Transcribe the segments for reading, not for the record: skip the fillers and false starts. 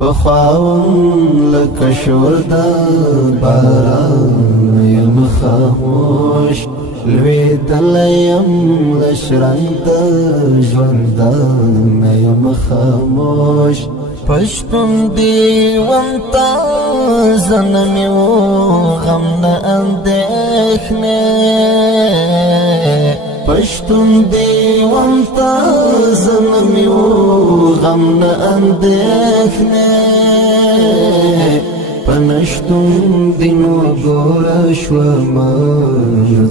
پخواون لکه شور د باران یم خاموش لویدلی یم لشرنګ د ژوندان یم خاموش پښتون دیوم تا زنمی و غم نه اندېښنې پښتون دیوم تا زنمی و غم نه اندېښنې پنشتون دینو ګوره شومه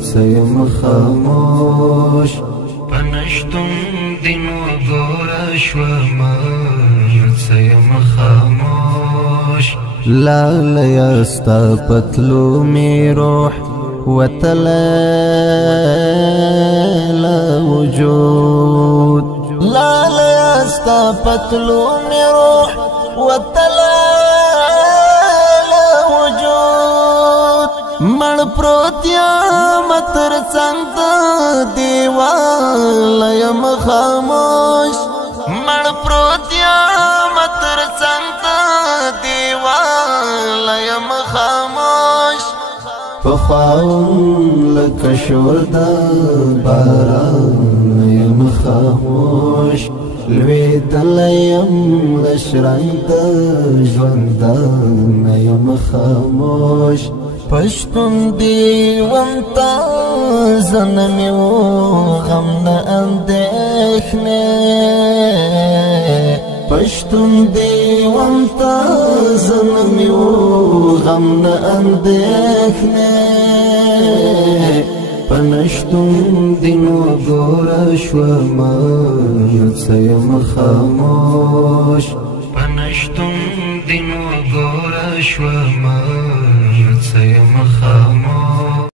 څه یم خاموش پنشتون دینو ګوره شومه څه یم خاموش لالیا ستا پتلو می روح وتلی لا وجود لالیا ستا پتلو می روح وتلی لا وجود مړ پروت یم تر څنګ د دیوال یم خاموش مړ پروت یم تر څنګ د دیوال یم خاموش پخواون لکه شور د باران یم خاموش لویدلی یم لشرنګ د ژوندان یم خاموش پښتون دیوم تا زنمی و غم نه اندېښنې پښتون دیوم تا زنمی و غم نه اندېښنې پنشتون دینو ګوره شومه څه یم خاموش پنشتون دینو ګوره شومه